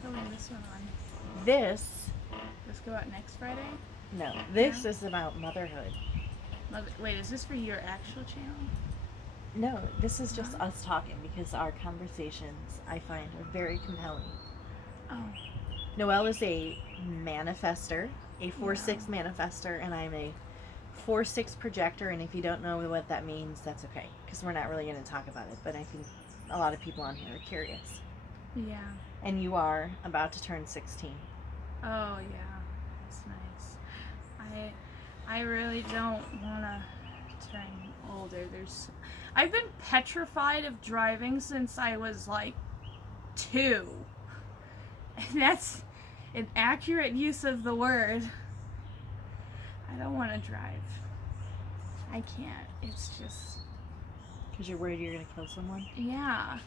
Filming this one on. This, Let's go out next Friday. no, this is about motherhood. Wait, is this for your actual channel? No, this is just us talking because our conversations I find are very compelling. Oh. Noelle is a manifester, a 4-6 manifester, and I'm a 4-6 projector. And if you don't know what that means, that's okay because we're not really going to talk about it. But I think a lot of people on here are curious. Yeah. And you are about to turn 16. Oh yeah, that's nice. I really don't want to turn older. I've been petrified of driving since I was like 2. And that's an accurate use of the word. I don't want to drive. I can't. It's just... Because you're worried you're going to kill someone? Yeah.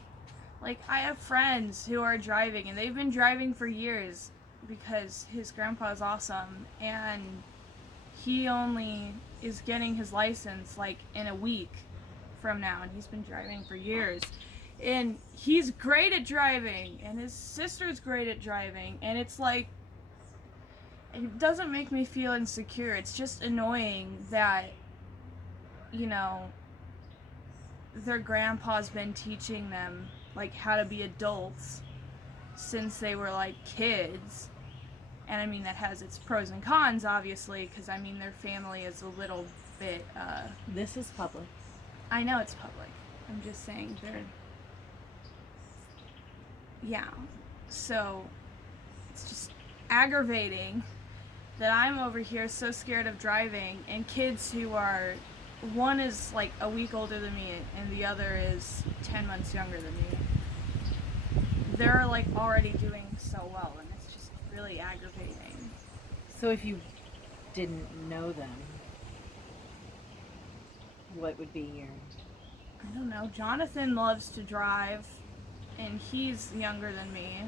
Like, I have friends who are driving, and they've been driving for years because his grandpa's awesome, and he only is getting his license, like, in a week from now, and he's been driving for years. And he's great at driving, and his sister's great at driving, and it's like, it doesn't make me feel insecure. It's just annoying that, you know, their grandpa's been teaching them, like, how to be adults since they were, like, kids. And, I mean, that has its pros and cons, obviously, because, I mean, their family is a little bit, This is public. I know it's public. I'm just saying they're... Yeah. So, it's just aggravating that I'm over here so scared of driving, and kids who are... One is, like, a week older than me, and the other is 10 months younger than me. They're, like, already doing so well, and it's just really aggravating. So if you didn't know them, what would be your... I don't know. Jonathan loves to drive, and he's younger than me.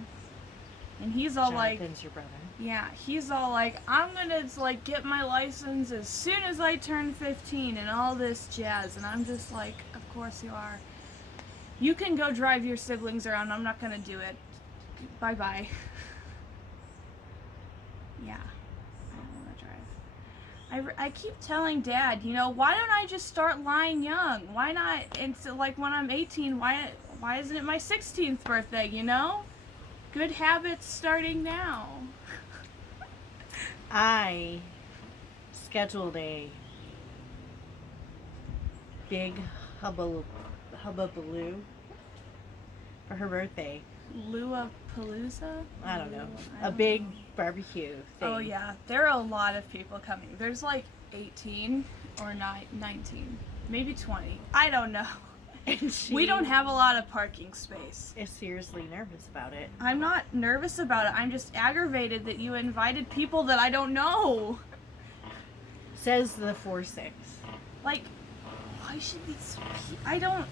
And he's all Jonathan's your brother. yeah, he's all like, I'm gonna, like, get my license as soon as I turn 15 and all this jazz. And I'm just like, of course you are. You can go drive your siblings around. I'm not gonna do it. Bye-bye. Yeah. I don't want to drive. I keep telling Dad, you know, why don't I just start lying young? Why not, and so, like, when I'm 18, why isn't it my 16th birthday, you know? Good habits starting now. I scheduled a big hubbubaloo for her birthday. Lua-palooza? I don't know. A big barbecue thing. Oh yeah, there are a lot of people coming. There's like 18 or 19, maybe 20. I don't know. And she We don't have a lot of parking space. is seriously nervous about it. I'm not nervous about it. I'm just aggravated that you invited people that I don't know. Says the 4-6. Like, why should these I don't...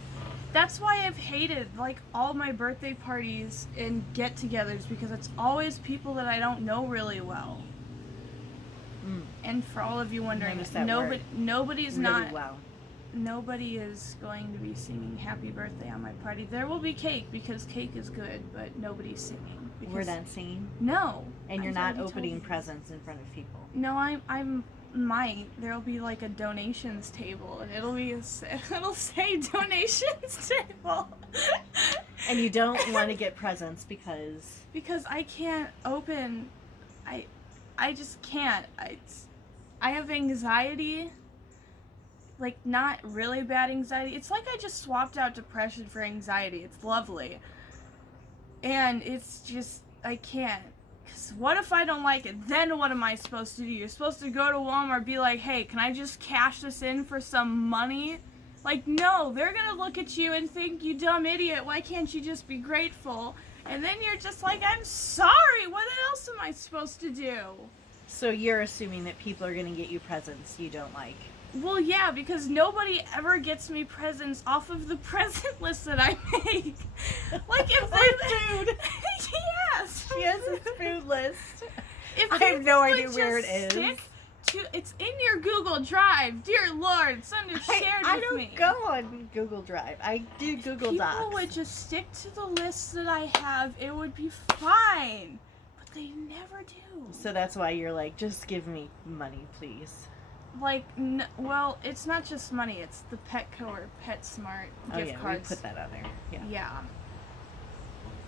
That's why I've hated, like, all my birthday parties and get-togethers, because it's always people that I don't know really well. And for all of you wondering, Notice that word. nobody's Really not... well. Nobody is going to be singing happy birthday on my party. There will be cake, because cake is good, but nobody's singing. We're done singing? No. And you're I've not already told opening you. presents in front of people? No, I'm might. There'll be like a donations table, and it'll say donations table. And you don't want to get presents because... Because I can't open... I just can't. I have anxiety. Like, not really bad anxiety. It's like I just swapped out depression for anxiety. It's lovely. And it's just, I can't. Because what if I don't like it? Then what am I supposed to do? You're supposed to go to Walmart, be like, hey, can I just cash this in for some money? Like, no, they're going to look at you and think, you dumb idiot, why can't you just be grateful? And then you're just like, I'm sorry, what else am I supposed to do? So you're assuming that people are going to get you presents you don't like. Well, yeah, because nobody ever gets me presents off of the present list that I make. Like, if they... food. Yes. She has a food list. If I have no people idea would where just it is. stick It's in your Google Drive. Dear Lord, someone shared I with don't me. go on Google Drive. I do Google People Docs. would just stick to the list that I have. It would be fine. But they never do. So that's why you're like, just give me money, please. Like, well, it's not just money. It's the Petco or PetSmart gift cards. We put that on there. Yeah. Yeah.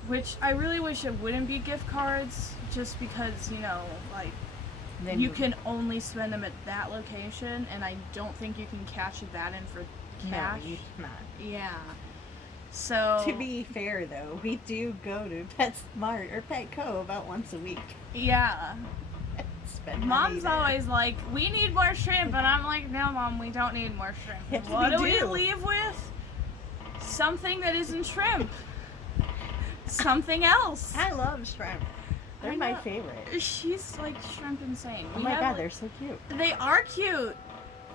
Which I really wish it wouldn't be gift cards, just because, you know, like, Then you can only spend them at that location, and I don't think you can cash that in for cash. No, you cannot. Yeah. So... To be fair, though, we do go to PetSmart or Petco about once a week. Yeah. Spend Mom's money there. always like, we need more shrimp, and I'm like, no, Mom, we don't need more shrimp. Yes, What we do we do. leave with? Something that isn't shrimp. Something else. I love shrimp. They're I my know. favorite. She's like shrimp insane. Oh We my have, god, like- they're so cute. They are cute.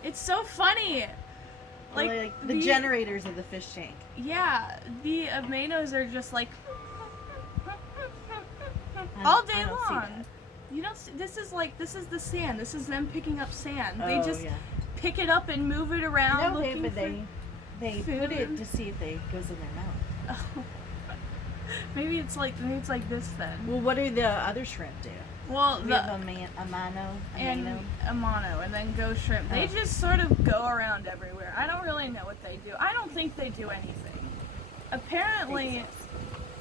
It's so funny. Like the generators of the fish tank. Yeah, the aminos are just like I all don't- day I don't see long. that. You don't. This is the sand. This is them picking up sand. Oh, They just yeah. pick it up and move it around. No, looking but for... they put it food. to see if it goes in their mouth. maybe it's like this then. Well, what do the other shrimp do? Well, We have a mano, and a mono, and then ghost shrimp. They Oh. just sort of go around everywhere. I don't really know what they do. I don't think they do anything. Apparently,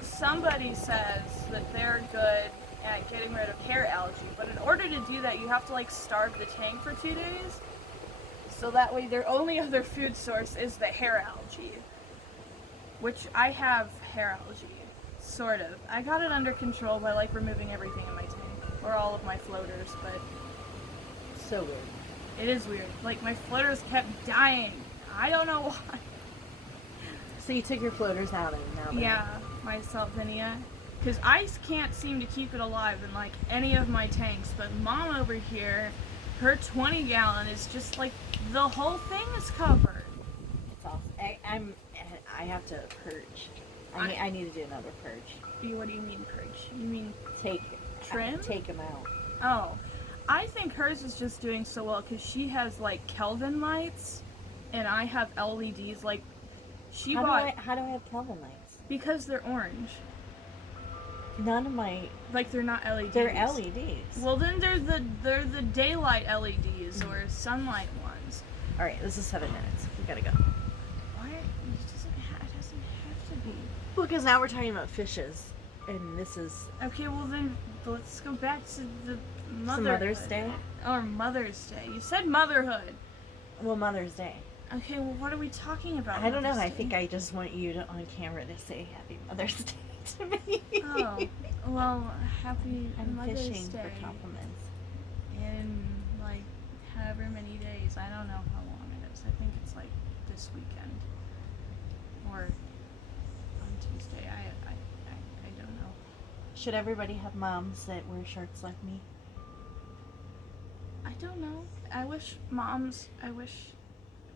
somebody says that they're good at getting rid of hair algae, but in order to do that, you have to like starve the tank for 2 days. So that way, their only other food source is the hair algae. Which I have hair algae, sort of. I got it under control by like removing everything in my tank. Or all of my floaters, but So weird. it is weird. Like, my floaters kept dying. I don't know why. So you took your floaters out and now they're... Yeah, my Salvinia. Because I can't seem to keep it alive in, like, any of my tanks. But Mom over here, her 20-gallon is just, like, the whole thing is covered. It's awesome. I have to purge. I need to do another purge. What do you mean purge? You mean trim? Take them out. Oh. I think hers is just doing so well because she has, like, Kelvin lights. And I have LEDs, like... How do I have Kelvin lights? Because they're orange. None of my... Like, they're not LEDs. They're LEDs. Well, then they're the daylight LEDs or sunlight ones. All right, this is 7 minutes. We gotta go. Why? It doesn't have to be. Well, because now we're talking about fishes, and this is Okay, well then let's go back to the Mother's Day. Or Mother's Day. You said motherhood. Well, Mother's Day. Okay, well what are we talking about? I don't know. Mother's I Day? think I just want you to on camera to say Happy Mother's Day to me. Oh, well, happy I'm Mother's fishing Day. for compliments. In like however many days. I don't know how long it is. I think it's like this weekend or on Tuesday. I don't know. Should everybody have moms that wear shirts like me? I don't know. I wish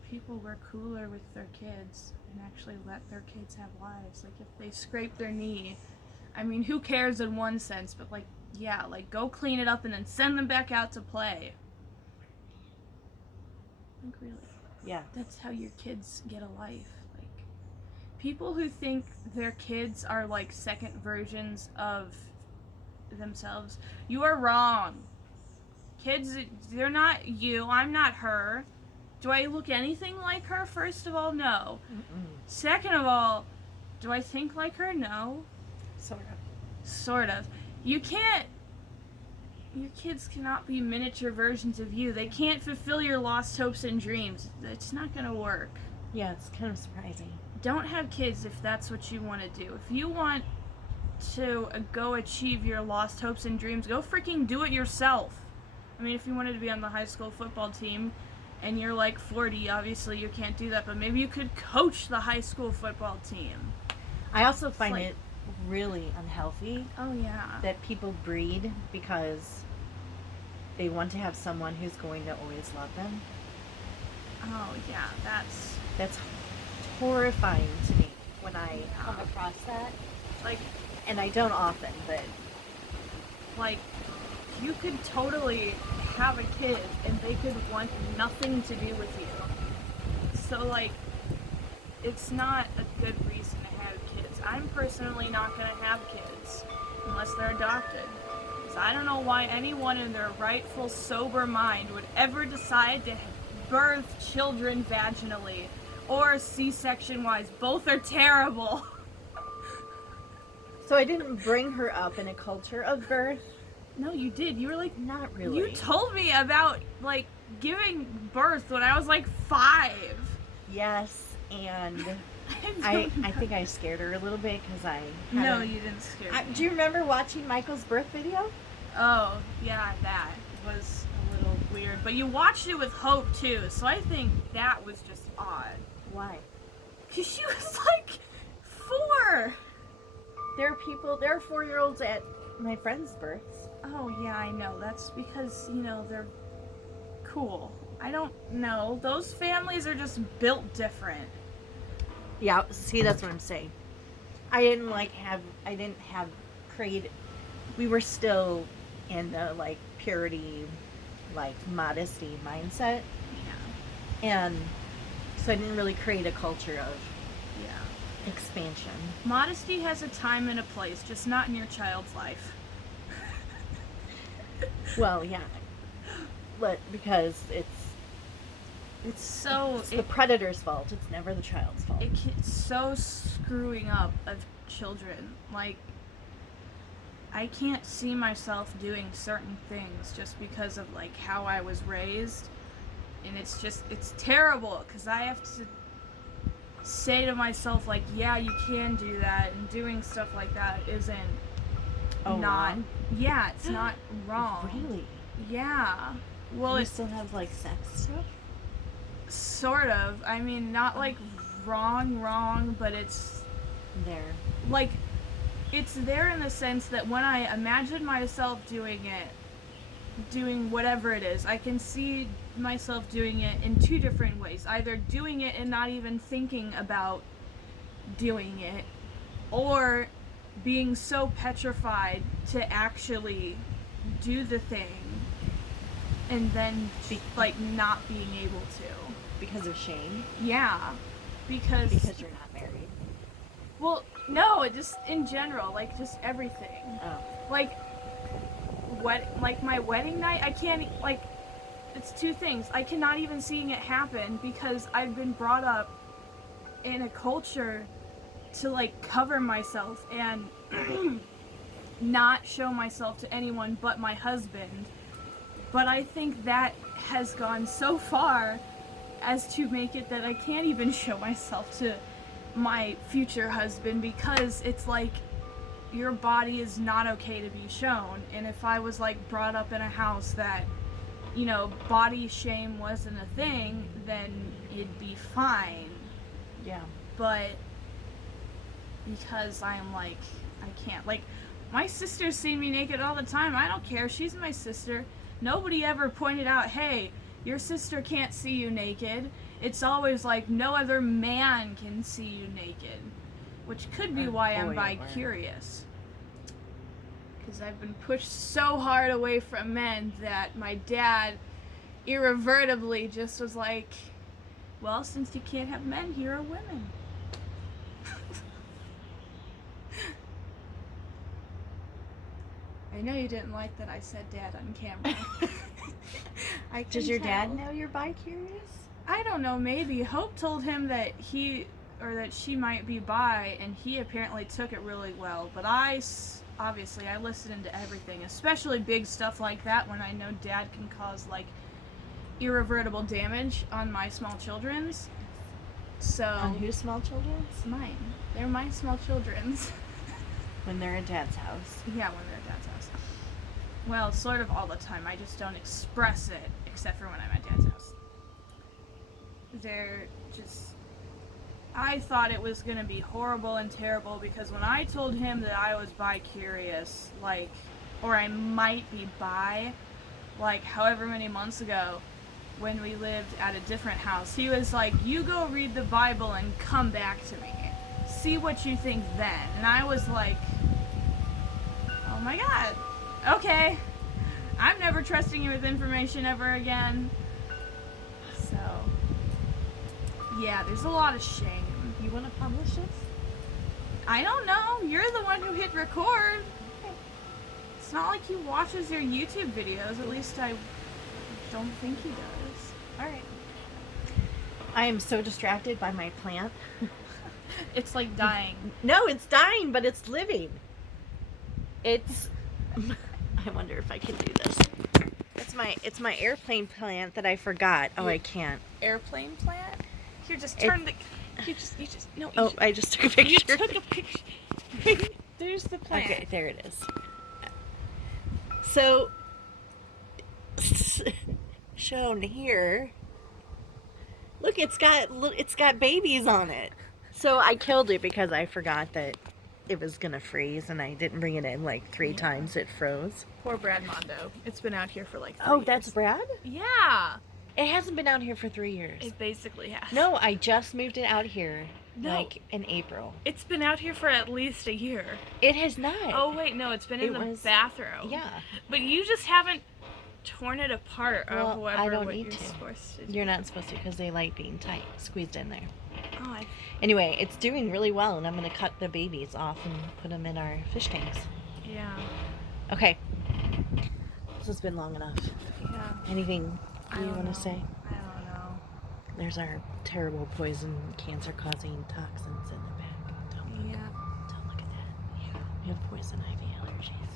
people were cooler with their kids and actually let their kids have lives. Like if they scrape their knee, I mean, who cares in one sense, but like, yeah, like go clean it up and then send them back out to play. Like really. Yeah. That's how your kids get a life. Like people who think their kids are like second versions of themselves, you are wrong. Kids, they're not you. I'm not her. Do I look anything like her? First of all, no. Mm-mm. Second of all, do I think like her? No. Sort of. Sort of. You can't. Your kids cannot be miniature versions of you. They can't fulfill your lost hopes and dreams. It's not gonna work. Yeah, it's kind of surprising. Don't have kids if that's what you want to do. If you want to go achieve your lost hopes and dreams, go freaking do it yourself. I mean, if you wanted to be on the high school football team and you're like 40, obviously you can't do that, but maybe you could coach the high school football team. I also find like- it really unhealthy Oh, yeah. that people breed because they want to have someone who's going to always love them. Oh, yeah, That's horrifying to me when I come across that. like, And I don't often, but like, you could totally have a kid and they could want nothing to do with you. So, like, it's not a good reason to have kids. I'm personally not going to have kids unless they're adopted. Because I don't know why anyone in their rightful, sober mind would ever decide to birth children vaginally or C-section wise. Both are terrible. So I didn't bring her up in a culture of birth. No, you did. You were like, not really. You told me about, like, giving birth when I was like 5. Yes, and I think I scared her a little bit because I... No, you didn't scare me. Do you remember watching Michael's birth video? Oh, yeah, that was a little weird. But you watched it with Hope, too, so I think that was just odd. Why? Because she was like 4. There are 4-year-olds at my friends' births. Oh, yeah, I know. That's because, they're cool. I don't know. Those families are just built different. Yeah, see, that's what I'm saying. I didn't have created... We were still in the, like, purity, like, modesty mindset. Yeah. And so I didn't really create a culture of Yeah. expansion. Modesty has a time and a place, just not in your child's life. Well, yeah. But because it's the predator's fault. It's never the child's fault. It's so screwing up of children. Like, I can't see myself doing certain things just because of, like, how I was raised. And it's terrible because I have to say to myself, like, yeah, you can do that, and doing stuff like that isn't wrong? Yeah, it's not wrong. Really? Yeah. Well, you still have, like, sex stuff? Sort of. I mean, not, like, wrong, but it's there. Like, it's there in the sense that when I imagine myself doing whatever it is, I can see myself doing it in 2 different ways. Either doing it and not even thinking about doing it, or being so petrified to actually do the thing and then like not being able to because of shame. Yeah, because you're not married. Well, no, it just in general, like, just everything. Oh. Like my wedding night, I can't, like, it's 2 things. I cannot even seeing it happen because I've been brought up in a culture to, like, cover myself and not show myself to anyone but my husband. But I think that has gone so far as to make it that I can't even show myself to my future husband because it's like your body is not okay to be shown. And if I was, like, brought up in a house that, body shame wasn't a thing, then it'd be fine. Yeah. But because I'm like, I can't, like, my sisters see me naked all the time. I don't care. She's my sister. Nobody ever pointed out, hey, your sister can't see you naked. It's always like, no other man can see you naked. Which could be why I'm bi-curious. Because I've been pushed so hard away from men that my dad irrevertibly just was like, well, since you can't have men, here are women. I know you didn't like that I said dad on camera. Does your dad know you're bi-curious? I don't know, maybe. Hope told him that that she might be bi, and he apparently took it really well. But obviously, I listen into everything, especially big stuff like that when I know dad can cause, like, irreversible damage on my small children's. So... On whose small children's? Mine. They're my small children's. When they're at dad's house. Yeah, when they're at dad's house. Well, sort of all the time. I just don't express it, except for when I'm at dad's house. They're just... I thought it was going to be horrible and terrible because when I told him that I was bi-curious, like, or I might be bi, like, however many months ago, when we lived at a different house, he was like, you go read the Bible and come back to me. See what you think then. And I was like, oh my god, okay. I'm never trusting you with information ever again. So, yeah, there's a lot of shame. You want to publish this? I don't know. You're the one who hit record. Okay. It's not like he watches your YouTube videos. At least I don't think he does. All right. I am so distracted by my plant. It's like dying. No, it's dying, but it's living. It's. I wonder if I can do this. It's my airplane plant that I forgot. Oh, I can't. Airplane plant? Here, just turn the. You just no. Oh, I just took a picture. You took a picture. There's the plant. Okay, there it is. So, shown here. Look, it's got babies on it. So I killed it because I forgot that it was gonna freeze, and I didn't bring it in like 3 times. It froze. Poor Brad Mondo. It's been out here for like 3 Oh, years. that's Brad? Yeah. It hasn't been out here for 3 years. It basically has. No, I just moved it out here, No. like in April. It's been out here for at least a year. It has not. Oh wait, no, it's been in the bathroom. Yeah. But you just haven't torn it apart or Well, whatever I don't what need you're to. supposed to do. You're not supposed to because they like being tight, squeezed in there. Oh, I Anyway, it's doing really well, and I'm going to cut the babies off and put them in our fish tanks. yeah. Okay. This has been long enough. Yeah. Anything I you don't want know. to say? I don't know. There's our terrible poison, cancer-causing toxins in the back. Yeah. Don't look at that. Yeah. We have poison ivy allergies.